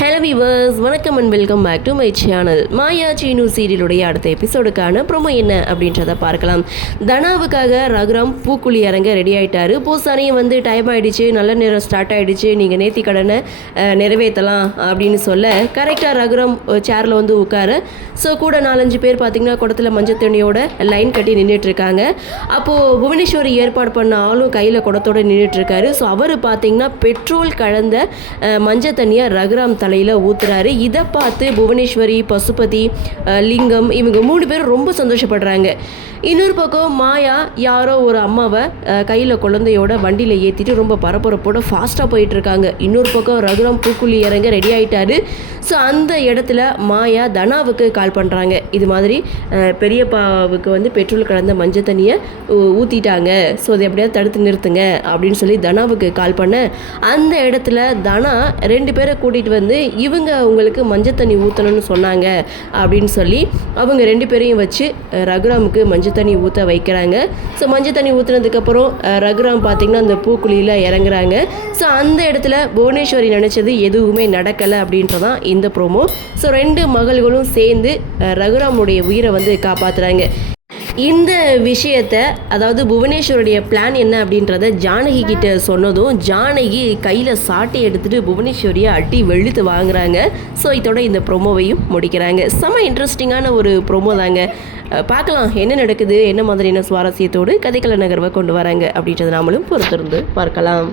Hello viewers, வணக்கம் and welcome back to my channel. Maya Seenu சீரியலுடைய அடுத்த எபிசோடுக்கான ப்ரோமோ என்ன அப்படின்றத பார்க்கலாம். தனாவுக்காக ரகுராம் பூக்குழி இறங்க ரெடி ஆகிட்டாரு. பூசாரியும் வந்து டைம் ஆகிடுச்சு, நல்ல நேரம் ஸ்டார்ட் ஆகிடுச்சு, நீங்கள் நேர்த்தி கடனை நிறைவேற்றலாம் அப்படின்னு சொல்ல கரெக்டாக ரகுராம் சேரில் வந்து உட்கார. ஸோ கூட 4-5 பேர் பார்த்திங்கன்னா குடத்தில் மஞ்சள் தண்ணியோட லைன் கட்டி நின்றுட்டுருக்காங்க. அப்போது புவனேஸ்வரி ஏற்பாடு பண்ண ஆளும் கையில் குடத்தோடு நின்றுட்டுருக்காரு. ஸோ அவர் பார்த்திங்கன்னா பெட்ரோல் கலந்த மஞ்சள் தண்ணியை ரகுராம் தலையில் ஊத்துறாரு. இதை பார்த்து புவனேஸ்வரி, பசுபதி, லிங்கம் இவங்க 3 பேரும் ரொம்ப சந்தோஷப்படுறாங்க. இன்னொரு பக்கம் மாயா யாரோ ஒரு அம்மாவை கையில் குழந்தையோட வண்டியில் ஏற்றிட்டு ரொம்ப பரபரப்போட ஃபாஸ்ட்டாக போயிட்டுருக்காங்க. இன்னொரு பக்கம் ரகுராம் பூக்குழி இறங்க ரெடி ஆகிட்டாரு. ஸோ அந்த இடத்துல மாயா தனாவுக்கு கால் பண்ணுறாங்க. இது மாதிரி பெரியப்பாவுக்கு வந்து பெட்ரோல் கலந்த மஞ்சள் தண்ணியை ஊற்றிட்டாங்க, ஸோ அதை எப்படியாவது தடுத்து நிறுத்துங்க அப்படின்னு சொல்லி தனாவுக்கு கால் பண்ண அந்த இடத்துல தனா 2 பேரை கூட்டிகிட்டு வந்து இவங்க உங்களுக்கு மஞ்சள் தண்ணி ஊற்றணும்னு சொன்னாங்க அப்படின்னு சொல்லி அவங்க 2 பேரையும் வச்சு ரகுராமுக்கு மஞ்சள் தண்ணி ஊற்ற வைக்கிறாங்க. ஸோ மஞ்சள் தண்ணி ஊற்றுனதுக்கப்புறம் ரகுராம் பார்த்திங்கன்னா அந்த பூக்குழியில் இறங்குறாங்க. ஸோ அந்த இடத்துல புவனேஸ்வரி நினச்சது எதுவுமே நடக்கலை அப்படின்றதான் இந்த ப்ரோமோ. ஸோ 2 மகள்களும் சேர்ந்து ரகுராமுடைய உயிரை வந்து காப்பாற்றுறாங்க. இந்த விஷயத்தை, அதாவது புவனேஸ்வருடைய பிளான் என்ன அப்படின்றத ஜானகி கிட்ட சொன்னதும் ஜானகி கையில் சாட்டை எடுத்துகிட்டு புவனேஸ்வரியை அடி வெளுத்து வாங்குறாங்க. ஸோ இதோட இந்த ப்ரோமோவையும் முடிக்கிறாங்க. செம்ம இன்ட்ரெஸ்டிங்கான ஒரு ப்ரோமோ தாங்க. பார்க்கலாம் என்ன நடக்குது, என்ன மாதிரியான சுவாரஸ்யத்தோடு கதைக்கள நகர்வை கொண்டு வராங்க அப்படின்றத நாமளும் பொறுத்திருந்து பார்க்கலாம்.